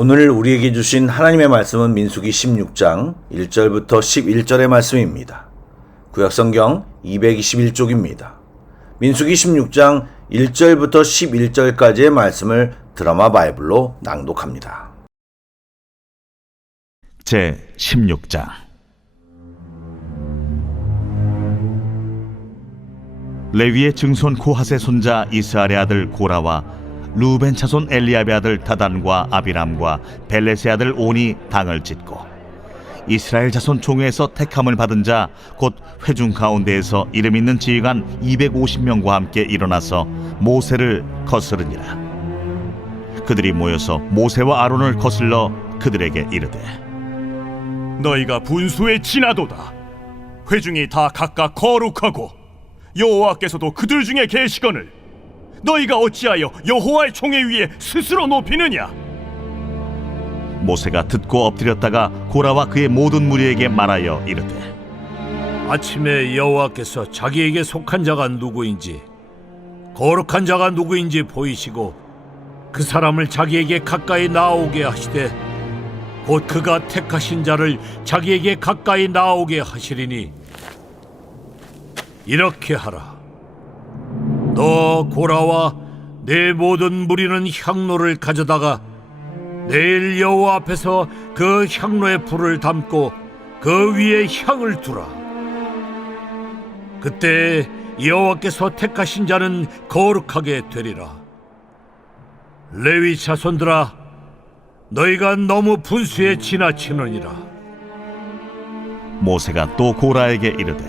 오늘 우리에게 주신 하나님의 말씀은 민수기 16장 1절부터 11절의 말씀입니다. 구약성경 221쪽입니다. 민수기 16장 1절부터 11절까지의 말씀을 드라마 바이블로 낭독합니다. 제 16장. 레위의 증손 고핫의 손자 이스라엘의 아들 고라와 루벤 차손 엘리압의 아들 다단과 아비람과 벨렛의 아들 온이 당을 짓고 이스라엘 자손 총회에서 택함을 받은 자 곧 회중 가운데에서 이름 있는 지휘관 250명과 함께 일어나서 모세를 거스르니라. 그들이 모여서 모세와 아론을 거슬러 그들에게 이르되 너희가 분수에 지나도다. 회중이 다 각각 거룩하고 여호와께서도 그들 중에 계시거늘 너희가 어찌하여 여호와의 총회 위에 스스로 높이느냐? 모세가 듣고 엎드렸다가 고라와 그의 모든 무리에게 말하여 이르되 아침에 여호와께서 자기에게 속한 자가 누구인지 거룩한 자가 누구인지 보이시고 그 사람을 자기에게 가까이 나오게 하시되 곧 그가 택하신 자를 자기에게 가까이 나오게 하시리니 이렇게 하라. 너 고라와 내 모든 무리는 향로를 가져다가 내일 여호와 앞에서 그 향로에 불을 담고 그 위에 향을 두라. 그때 여호와께서 택하신 자는 거룩하게 되리라. 레위 자손들아, 너희가 너무 분수에 지나치느니라. 모세가 또 고라에게 이르되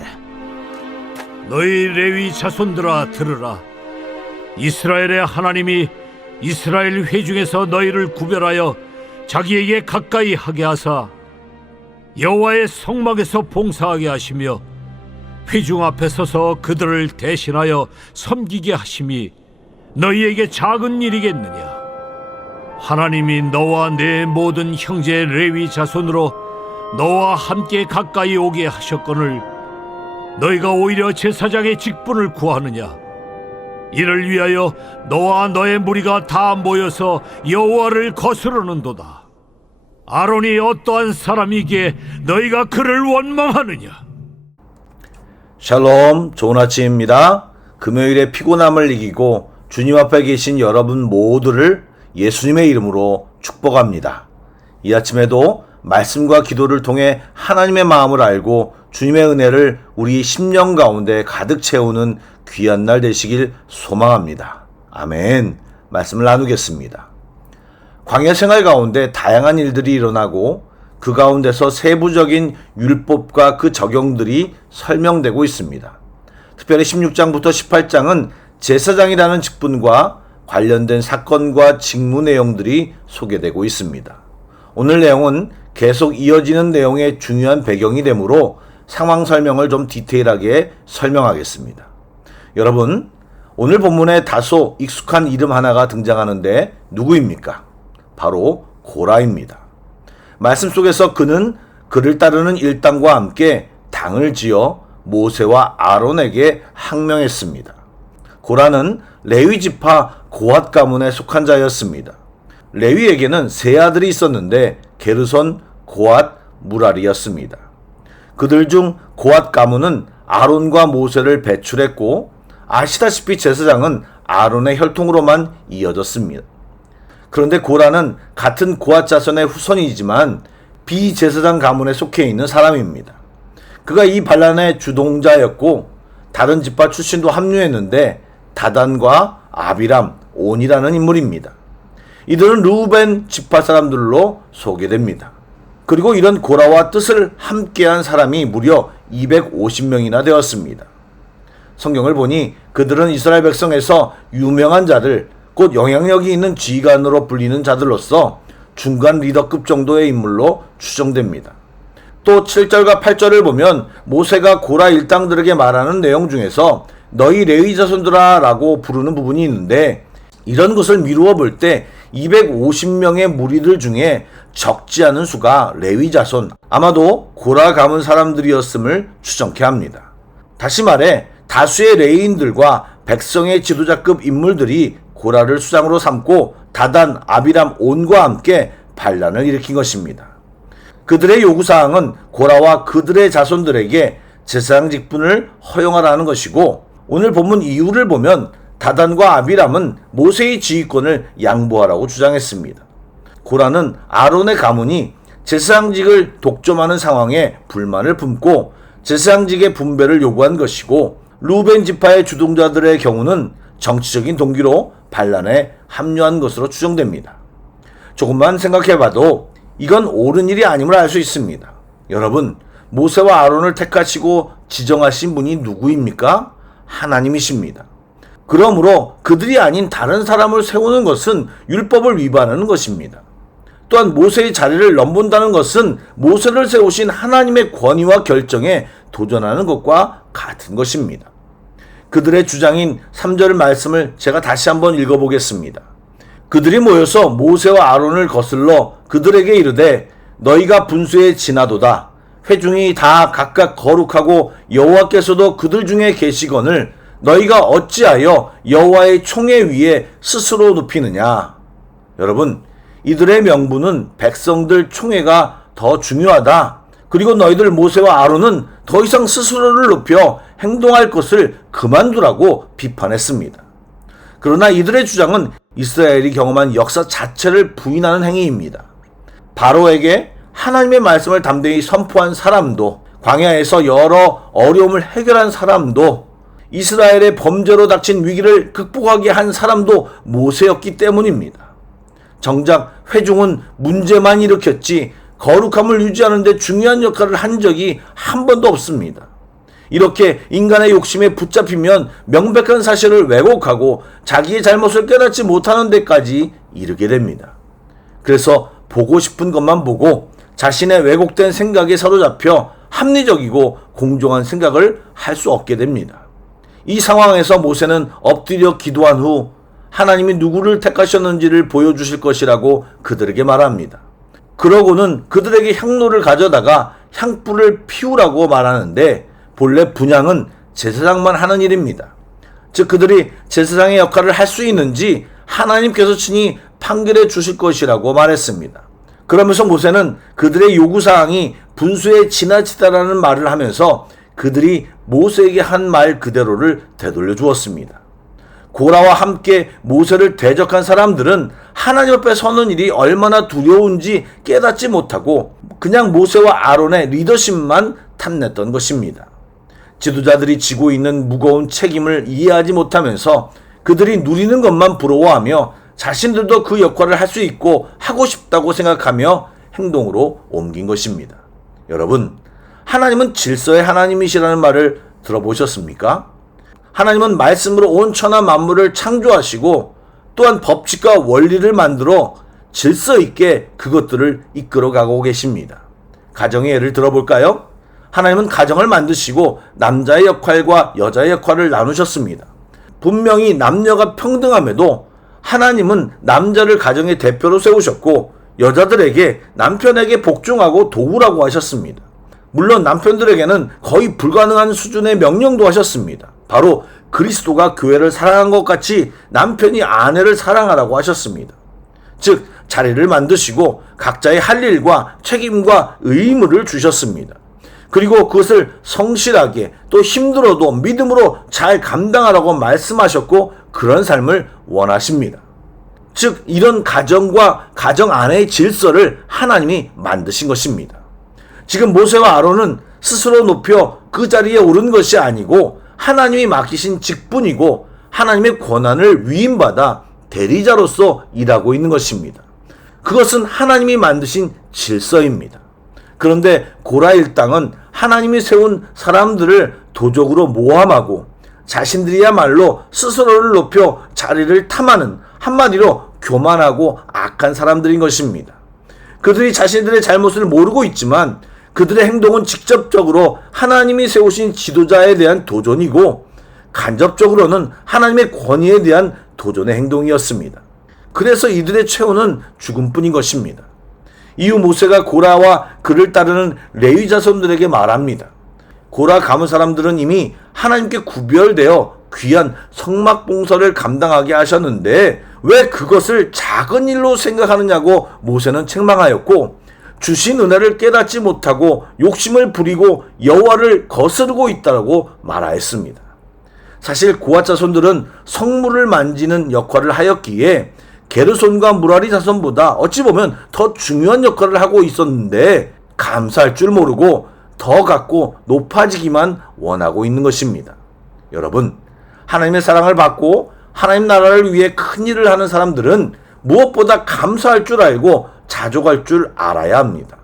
너희 레위 자손들아 들으라. 이스라엘의 하나님이 이스라엘 회중에서 너희를 구별하여 자기에게 가까이 하게 하사 여호와의 성막에서 봉사하게 하시며 회중 앞에 서서 그들을 대신하여 섬기게 하심이 너희에게 작은 일이겠느냐? 하나님이 너와 내 모든 형제 레위 자손으로 너와 함께 가까이 오게 하셨거늘 너희가 오히려 제사장의 직분을 구하느냐? 이를 위하여 너와 너의 무리가 다 모여서 여호와를 거스르는도다. 아론이 어떠한 사람이기에 너희가 그를 원망하느냐? 샬롬, 좋은 아침입니다. 금요일에 피곤함을 이기고 주님 앞에 계신 여러분 모두를 예수님의 이름으로 축복합니다. 이 아침에도 말씀과 기도를 통해 하나님의 마음을 알고 주님의 은혜를 우리 심령 가운데 가득 채우는 귀한 날 되시길 소망합니다. 아멘. 말씀을 나누겠습니다. 광야 생활 가운데 다양한 일들이 일어나고 그 가운데서 세부적인 율법과 그 적용들이 설명되고 있습니다. 특별히 16장부터 18장은 제사장이라는 직분과 관련된 사건과 직무 내용들이 소개되고 있습니다. 오늘 내용은 계속 이어지는 내용의 중요한 배경이 되므로 상황 설명을 좀 디테일하게 설명하겠습니다. 여러분, 오늘 본문에 다소 익숙한 이름 하나가 등장하는데 누구입니까? 바로 고라입니다. 말씀 속에서 그는 그를 따르는 일당과 함께 당을 지어 모세와 아론에게 항명했습니다. 고라는 레위 지파 고핫 가문에 속한 자였습니다. 레위에게는 세 아들이 있었는데 게르손, 고핫, 무라리였습니다. 그들 중 고핫 가문은 아론과 모세를 배출했고 아시다시피 제사장은 아론의 혈통으로만 이어졌습니다. 그런데 고라는 같은 고핫 자손의 후손이지만 비제사장 가문에 속해 있는 사람입니다. 그가 이 반란의 주동자였고 다른 지파 출신도 합류했는데 다단과 아비람, 온이라는 인물입니다. 이들은 루벤 지파 사람들로 소개됩니다. 그리고 이런 고라와 뜻을 함께한 사람이 무려 250명이나 되었습니다. 성경을 보니 그들은 이스라엘 백성에서 유명한 자들, 곧 영향력이 있는 지휘관으로 불리는 자들로서 중간 리더급 정도의 인물로 추정됩니다. 또 7절과 8절을 보면 모세가 고라 일당들에게 말하는 내용 중에서 너희 레위 자손들아 라고 부르는 부분이 있는데 이런 것을 미루어 볼 때 250명의 무리들 중에 적지 않은 수가 레위 자손, 아마도 고라 가문 사람들이었음을 추정케 합니다. 다시 말해 다수의 레위인들과 백성의 지도자급 인물들이 고라를 수장으로 삼고 다단, 아비람, 온과 함께 반란을 일으킨 것입니다. 그들의 요구사항은 고라와 그들의 자손들에게 제사장 직분을 허용하라는 것이고, 오늘 본문 이유를 보면 다단과 아비람은 모세의 지휘권을 양보하라고 주장했습니다. 고라는 아론의 가문이 제사장직을 독점하는 상황에 불만을 품고 제사장직의 분배를 요구한 것이고, 루벤 지파의 주동자들의 경우는 정치적인 동기로 반란에 합류한 것으로 추정됩니다. 조금만 생각해봐도 이건 옳은 일이 아님을 알 수 있습니다. 여러분, 모세와 아론을 택하시고 지정하신 분이 누구입니까? 하나님이십니다. 그러므로 그들이 아닌 다른 사람을 세우는 것은 율법을 위반하는 것입니다. 또한 모세의 자리를 넘본다는 것은 모세를 세우신 하나님의 권위와 결정에 도전하는 것과 같은 것입니다. 그들의 주장인 3절 말씀을 제가 다시 한번 읽어보겠습니다. 그들이 모여서 모세와 아론을 거슬러 그들에게 이르되 너희가 분수에 지나도다. 회중이 다 각각 거룩하고 여호와께서도 그들 중에 계시거늘 너희가 어찌하여 여호와의 총회 위에 스스로 눕히느냐. 여러분, 이들의 명분은 백성들 총회가 더 중요하다. 그리고 너희들 모세와 아론은 더 이상 스스로를 높여 행동할 것을 그만두라고 비판했습니다. 그러나 이들의 주장은 이스라엘이 경험한 역사 자체를 부인하는 행위입니다. 바로에게 하나님의 말씀을 담대히 선포한 사람도, 광야에서 여러 어려움을 해결한 사람도, 이스라엘의 범죄로 닥친 위기를 극복하게 한 사람도 모세였기 때문입니다. 정작 회중은 문제만 일으켰지 거룩함을 유지하는 데 중요한 역할을 한 적이 한 번도 없습니다. 이렇게 인간의 욕심에 붙잡히면 명백한 사실을 왜곡하고 자기의 잘못을 깨닫지 못하는 데까지 이르게 됩니다. 그래서 보고 싶은 것만 보고 자신의 왜곡된 생각에 사로잡혀 합리적이고 공정한 생각을 할 수 없게 됩니다. 이 상황에서 모세는 엎드려 기도한 후 하나님이 누구를 택하셨는지를 보여주실 것이라고 그들에게 말합니다. 그러고는 그들에게 향로를 가져다가 향불을 피우라고 말하는데, 본래 분향은 제사장만 하는 일입니다. 즉 그들이 제사장의 역할을 할 수 있는지 하나님께서 친히 판결해 주실 것이라고 말했습니다. 그러면서 모세는 그들의 요구사항이 분수에 지나치다라는 말을 하면서 그들이 모세에게 한 말 그대로를 되돌려 주었습니다. 고라와 함께 모세를 대적한 사람들은 하나님 앞에 서는 일이 얼마나 두려운지 깨닫지 못하고 그냥 모세와 아론의 리더십만 탐냈던 것입니다. 지도자들이 지고 있는 무거운 책임을 이해하지 못하면서 그들이 누리는 것만 부러워하며 자신들도 그 역할을 할 수 있고 하고 싶다고 생각하며 행동으로 옮긴 것입니다. 여러분, 하나님은 질서의 하나님이시라는 말을 들어보셨습니까? 하나님은 말씀으로 온 천하 만물을 창조하시고 또한 법칙과 원리를 만들어 질서 있게 그것들을 이끌어가고 계십니다. 가정의 예를 들어볼까요? 하나님은 가정을 만드시고 남자의 역할과 여자의 역할을 나누셨습니다. 분명히 남녀가 평등함에도 하나님은 남자를 가정의 대표로 세우셨고 여자들에게 남편에게 복종하고 도우라고 하셨습니다. 물론 남편들에게는 거의 불가능한 수준의 명령도 하셨습니다. 바로 그리스도가 교회를 사랑한 것 같이 남편이 아내를 사랑하라고 하셨습니다. 즉 자리를 만드시고 각자의 할 일과 책임과 의무를 주셨습니다. 그리고 그것을 성실하게 또 힘들어도 믿음으로 잘 감당하라고 말씀하셨고 그런 삶을 원하십니다. 즉 이런 가정과 가정 안의 질서를 하나님이 만드신 것입니다. 지금 모세와 아론은 스스로 높여 그 자리에 오른 것이 아니고 하나님이 맡기신 직분이고 하나님의 권한을 위임받아 대리자로서 일하고 있는 것입니다. 그것은 하나님이 만드신 질서입니다. 그런데 고라 일당은 하나님이 세운 사람들을 도적으로 모함하고 자신들이야말로 스스로를 높여 자리를 탐하는, 한마디로 교만하고 악한 사람들인 것입니다. 그들이 자신들의 잘못을 모르고 있지만 그들의 행동은 직접적으로 하나님이 세우신 지도자에 대한 도전이고 간접적으로는 하나님의 권위에 대한 도전의 행동이었습니다. 그래서 이들의 최후는 죽음뿐인 것입니다. 이후 모세가 고라와 그를 따르는 레위 자손들에게 말합니다. 고라 가문 사람들은 이미 하나님께 구별되어 귀한 성막봉사를 감당하게 하셨는데 왜 그것을 작은 일로 생각하느냐고 모세는 책망하였고, 주신 은혜를 깨닫지 못하고 욕심을 부리고 여호와를 거스르고 있다고 말하였습니다. 사실 고핫 자손들은 성물을 만지는 역할을 하였기에 게르손과 무라리 자손보다 어찌 보면 더 중요한 역할을 하고 있었는데 감사할 줄 모르고 더 갖고 높아지기만 원하고 있는 것입니다. 여러분, 하나님의 사랑을 받고 하나님 나라를 위해 큰 일을 하는 사람들은 무엇보다 감사할 줄 알고 자족할 줄 알아야 합니다.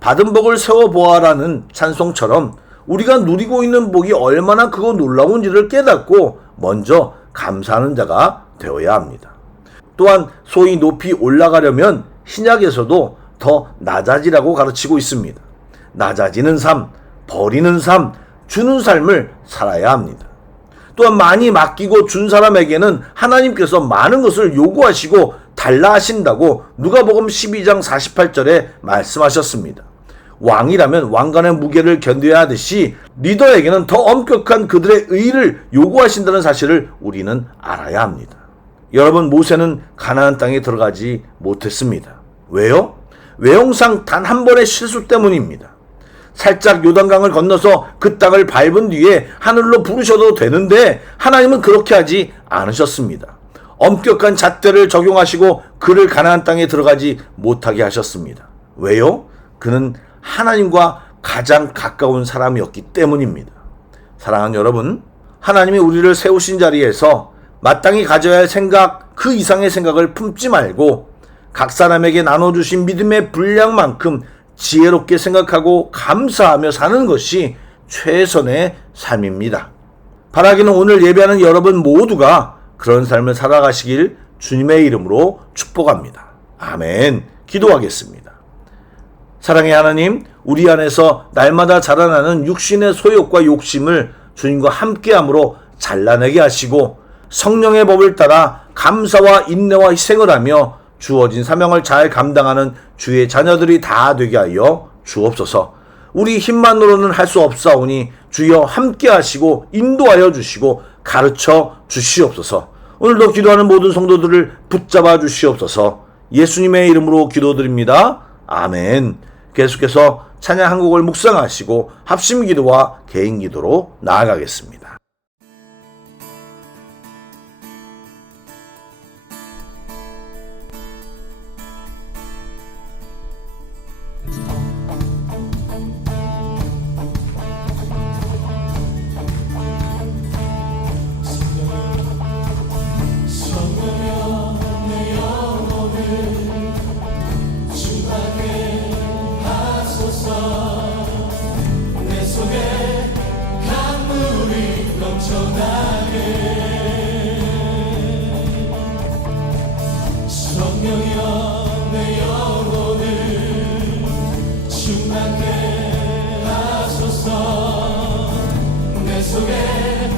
받은 복을 세워보아라는 찬송처럼 우리가 누리고 있는 복이 얼마나 크고 놀라운지를 깨닫고 먼저 감사하는 자가 되어야 합니다. 또한 소위 높이 올라가려면 신약에서도 더 낮아지라고 가르치고 있습니다. 낮아지는 삶, 버리는 삶, 주는 삶을 살아야 합니다. 또한 많이 맡기고 준 사람에게는 하나님께서 많은 것을 요구하시고 달라 하신다고 누가복음 12장 48절에 말씀하셨습니다. 왕이라면 왕관의 무게를 견뎌야 하듯이 리더에게는 더 엄격한 그들의 의의를 요구하신다는 사실을 우리는 알아야 합니다. 여러분, 모세는 가나안 땅에 들어가지 못했습니다. 왜요? 외형상 단 한 번의 실수 때문입니다. 살짝 요단강을 건너서 그 땅을 밟은 뒤에 하늘로 부르셔도 되는데 하나님은 그렇게 하지 않으셨습니다. 엄격한 잣대를 적용하시고 그를 가나안 땅에 들어가지 못하게 하셨습니다. 왜요? 그는 하나님과 가장 가까운 사람이었기 때문입니다. 사랑하는 여러분, 하나님이 우리를 세우신 자리에서 마땅히 가져야 할 생각, 그 이상의 생각을 품지 말고 각 사람에게 나눠주신 믿음의 분량만큼 지혜롭게 생각하고 감사하며 사는 것이 최선의 삶입니다. 바라기는 오늘 예배하는 여러분 모두가 그런 삶을 살아가시길 주님의 이름으로 축복합니다. 아멘. 기도하겠습니다. 사랑의 하나님, 우리 안에서 날마다 자라나는 육신의 소욕과 욕심을 주님과 함께함으로 잘라내게 하시고 성령의 법을 따라 감사와 인내와 희생을 하며 주어진 사명을 잘 감당하는 주의 자녀들이 다 되게 하여 주옵소서. 우리 힘만으로는 할 수 없사오니 주여 함께 하시고 인도하여 주시고 가르쳐 주시옵소서. 오늘도 기도하는 모든 성도들을 붙잡아 주시옵소서. 예수님의 이름으로 기도드립니다. 아멘. 계속해서 찬양 한 곡을 묵상하시고 합심 기도와 개인 기도로 나아가겠습니다. 성령이여 내 영혼을 충만케 하소서. 내 속에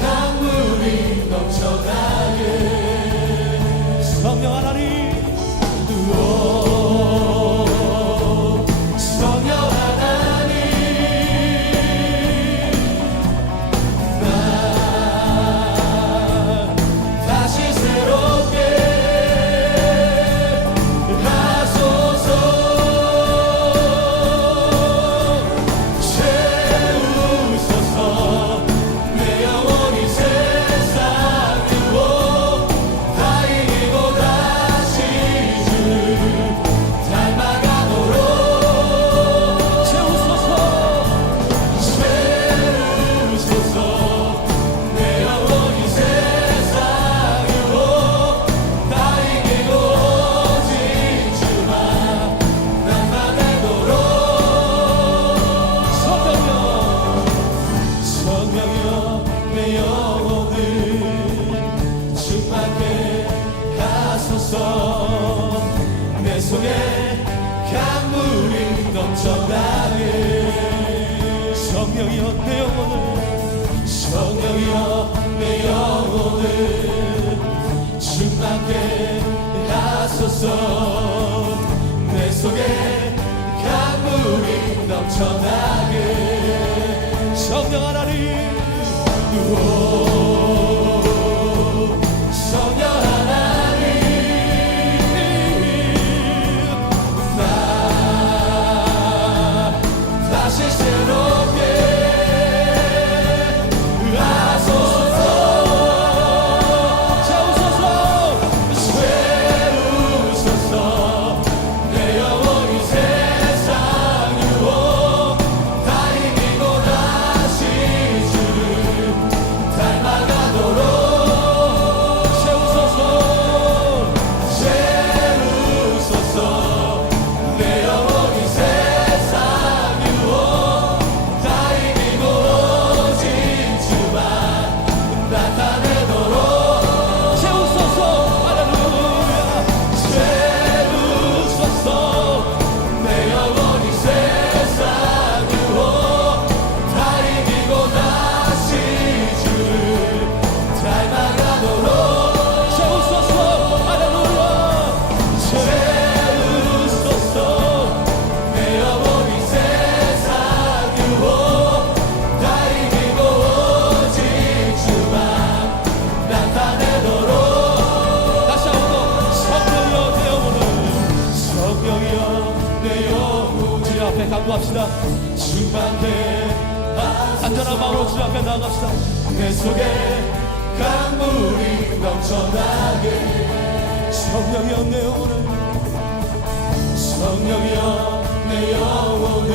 강물이 넘쳐나게. 성령 하나님, 성령 하나님, 나 다시 새롭게 하소서. 채우소서. 내 영혼이 세상 두고 다 이기고 다시 주를 닮아가도록 채우소서. 채우소서. 내 영혼이 세상 두고 다 이기고 오직 주만 닮아가도록. 성령여 내 영혼을 충만케 하소서. 내 속에 강물이 넘쳐나게. 성령여 내 영혼을, 성령여 내 영혼을 충만케 하소서. 내 속에 강물이 넘쳐나게. 성령 하나님, 구합시다. 주밖에 안전한 마음으로 주 앞에 나갑시다. 내 속에 강물이 넘쳐나게 성령이여 내 영혼을 성령이여 내 영혼을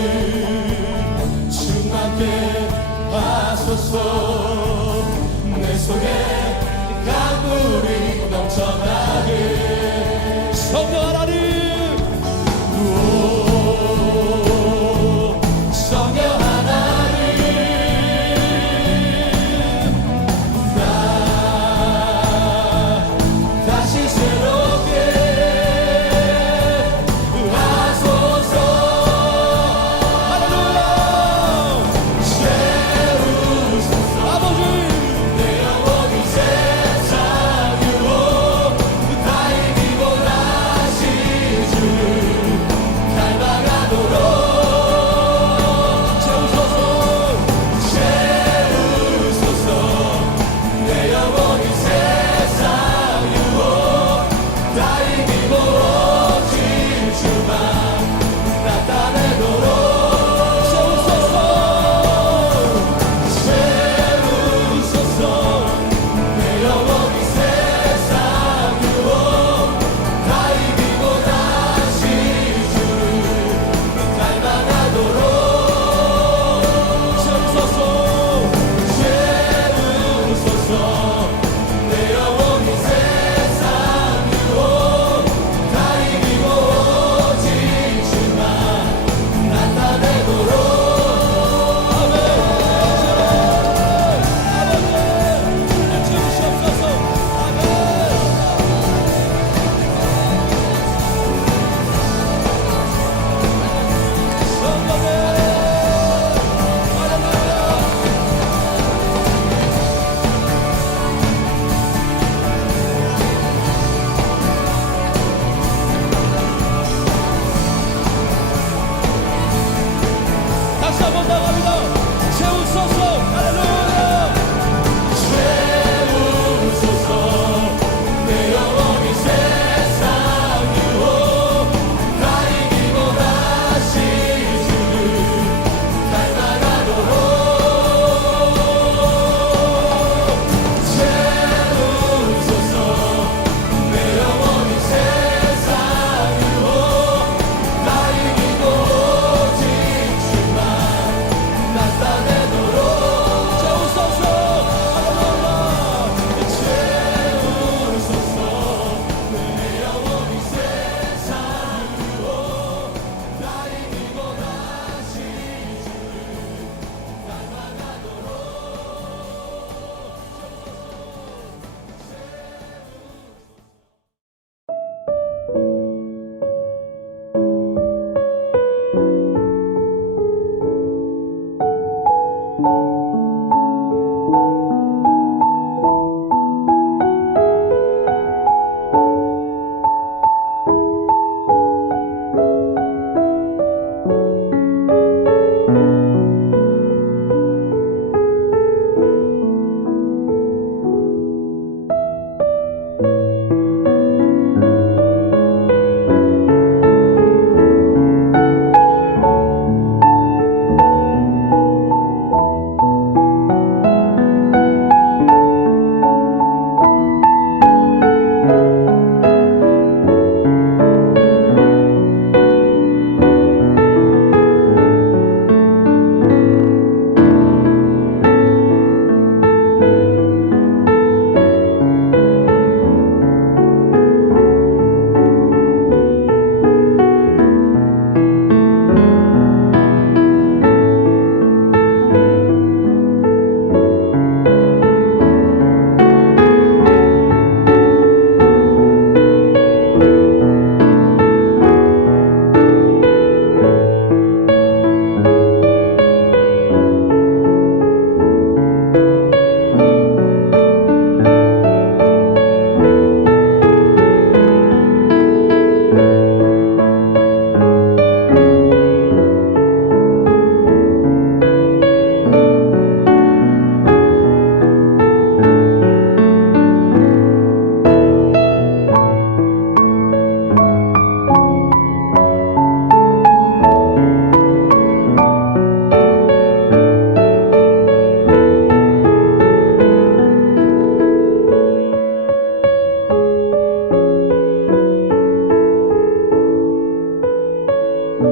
주님께 하소서. 내 속에 강물이 넘쳐나게 성령 하나님 성령 하나님 나 다시 새롭게 하소서. 할렐루야 세우소서. 아버지 내 영혼이 세상 위로 다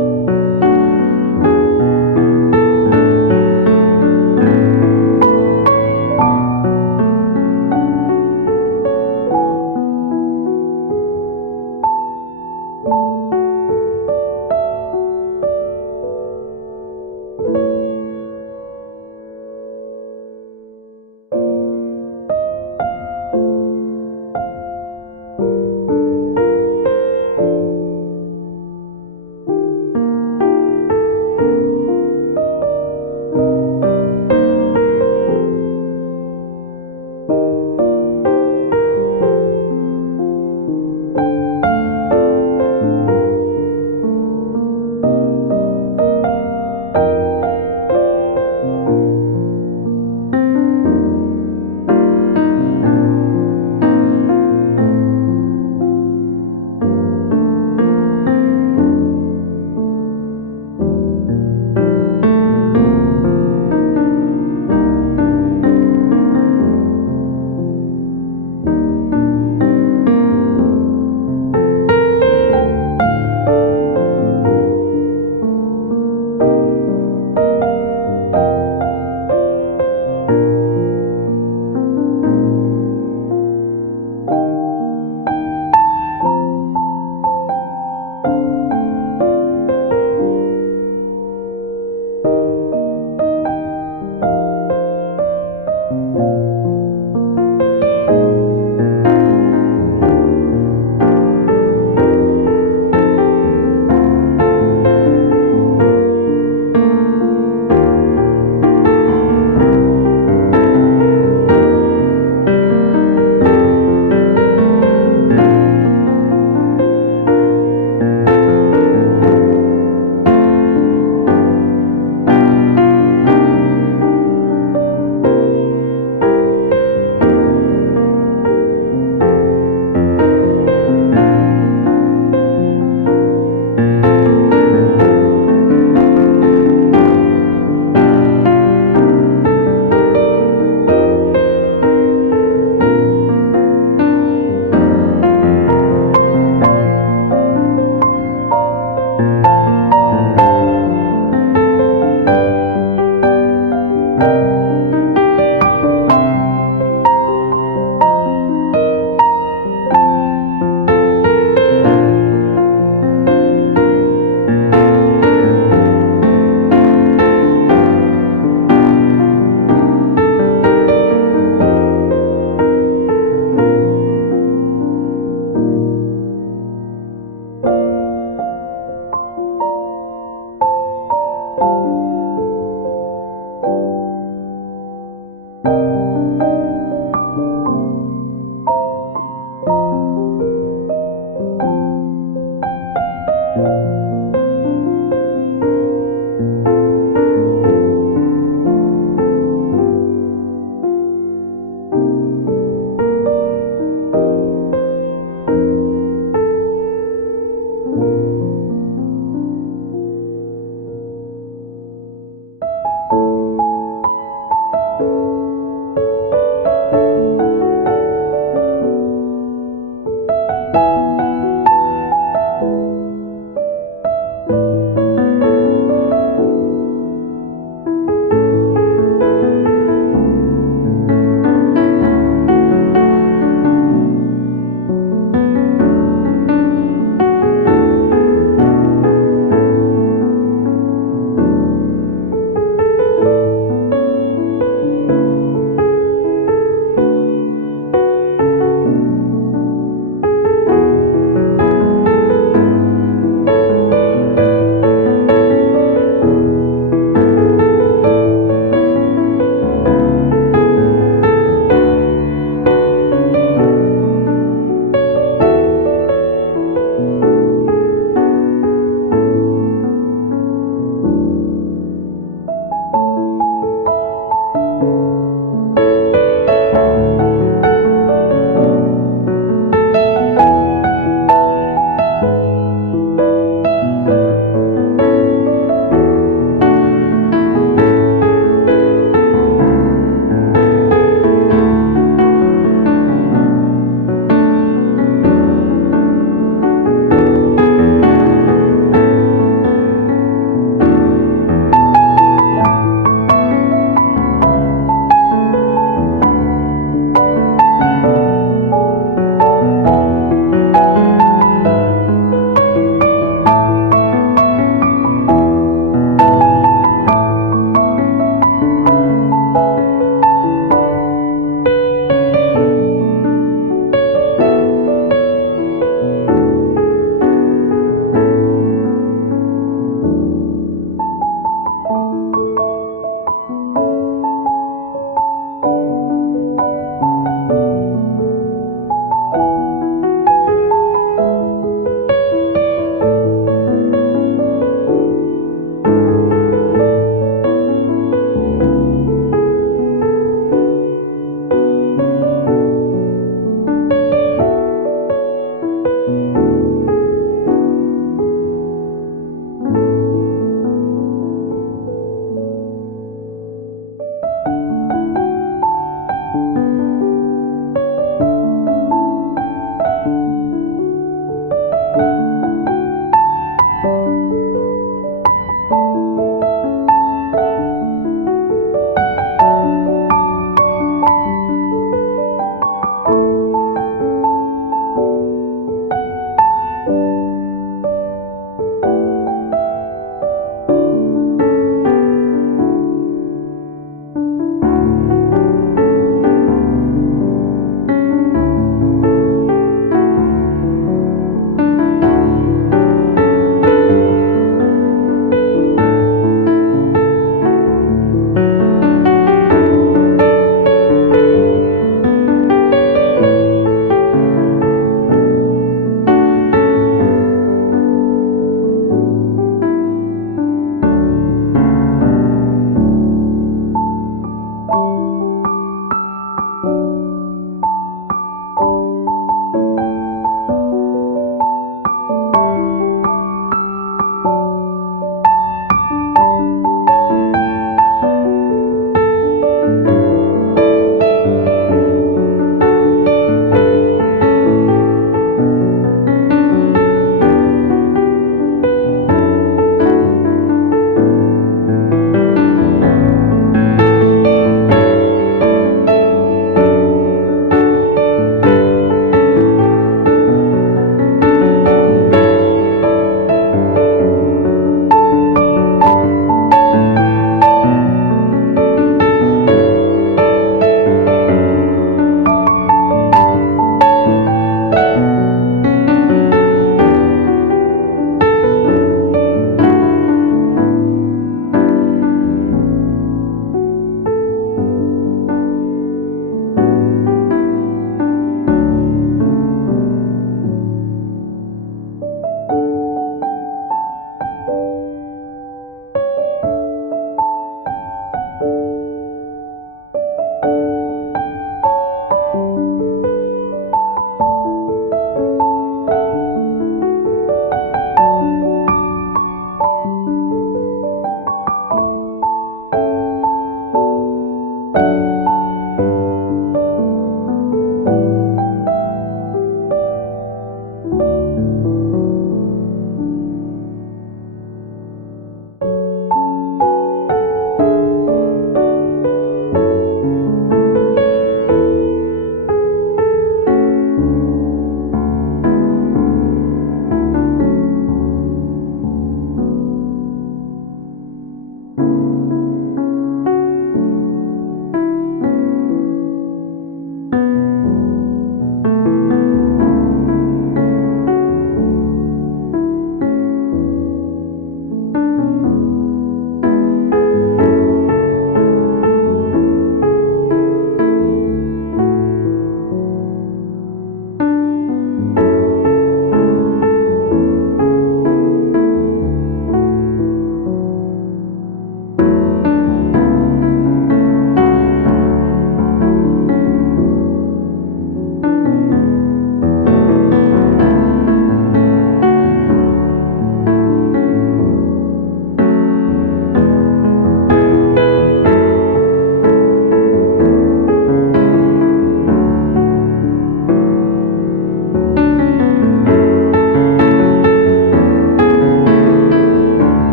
주옵소서.